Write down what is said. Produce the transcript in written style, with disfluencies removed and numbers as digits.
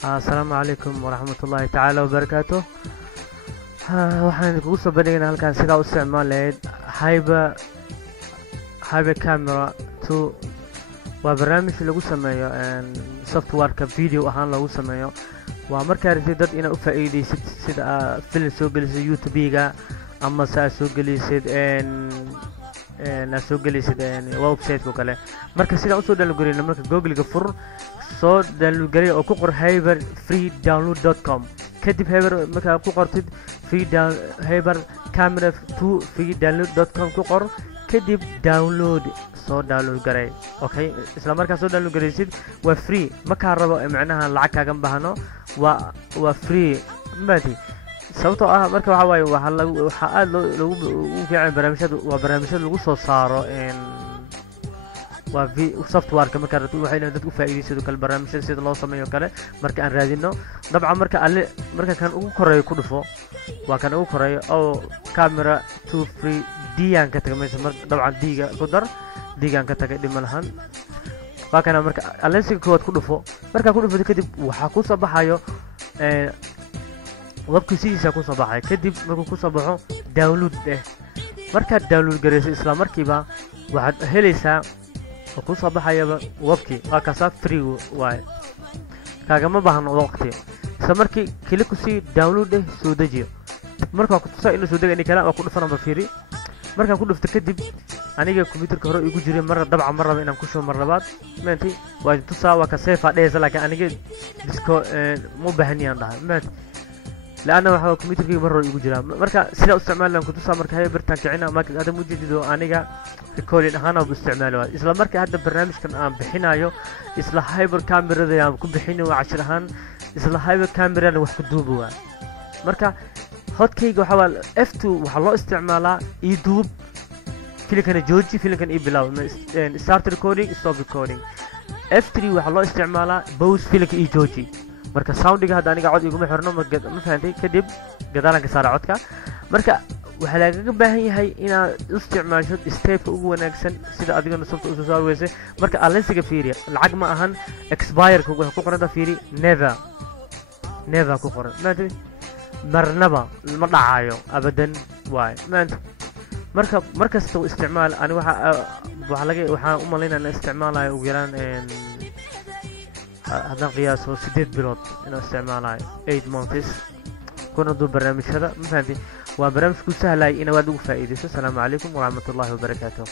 السلام عليكم ورحمة الله تعالى وبركاته. waxaan kugu soo bandhigaynaa halkan sida u isticmaalayd Hyper Camera 2. waa barnaamij lagu sameeyo software-ka video ahaan lagu sameeyo. waa markaa rabtid dad inaad u faa'iideysid sida film soo gelisid YouTube-ga ama saa soo gelisid website-ka kale. marka sida u soo download gareyna marka Google-ga fur soo download gareey oo ku qor hyperfreedownload.com. kadib markaa ku qortid Hyper Camera 2 freedownload.com ku qor, kadib download gareey. okay isla markaa soo download gareysid waa free, markaa rabo macnaha lacag kaaga baahno waa free maadi. sababtoo ah marka waxa waaye waxa aad lagu fiican barnaamijyada lagu soo saaro waa software-ka marka waxay dadku u faa'iideysadoo kale barnaamijyada sida loo sameeyo kale marka aan raadino. dabcan marka kan ugu koreeyo ku dhufo waa kan ugu koreeyo oo camera 2 free diyan ka tagay meesha. dabcan diga ku dar digan ka tagay dhima lahan waa kana marka lensiga kood ku dhufo. marka ku dhufo kadib waxa ku soo baxayo webkiisa ku soo baxay. kadib markuu ku soo baxo download marka download gareyso isla markiiba waxaad helaysaa oo ku soo baxayaba webki waa ka free waaye kaagama baahno waqti. isla markii kili ku sii download soo dejiyo. marka ku tusaa inuu soo degay kala waa ku dhufanaba fiiri. marka ku dhufto kadib aniga computerka hore igu jiray dabcan mar raba inaan ku soo mar labaad maantii waa tusaa waa ka save adheesa laakiin aniga disco mu baahniyaan dhahay maantii لأنه هو كمبيوتر مرة يقول جرام. مركا سلا استعمال لهم كنت مركا هاي برتان كعنا ما هذا مجدد وأنيقا ريكورين هانا باستعماله. إسلا مركا هذا البرنامج كان بحنايو إسلا هايبر كاميرا ذي كم بحينه وعشرهان إسلا هايبر كاميرا لوحد دوبوا. مركا هوت كيك وحوال F2 وحلا استعماله يدوب في اللي كان جوجي في اللي كان يبلاو start recording stop recording. F3 وحلا استعماله بوز في اللي كان يجوجي. marka soundiga hadda aniga cod iguma xirno ma fahamtay. kadib gadaalanka saara codka. marka waxa lagaga baahan yahay inaad isticmaasho step-ka ugu wanaagsan sida adigana sabta u soo saarweyse. marka lensiga fiiriya lacag ma ahan expire-ka waxa ku qoran fiiri never ku qoran maanta marnaba ma dhacayo abadan waay maanta. markasta isticmaal ani waxa u maleynayaa isticmaalayo ugu yaraan هذا قياس هو 8 بلوت إنه استعماله 8 months. كنا ضد برنامج هذا ما فهمتي. وبرنامج كل سهل إنه ودو فائدة. السلام عليكم ورحمة الله وبركاته.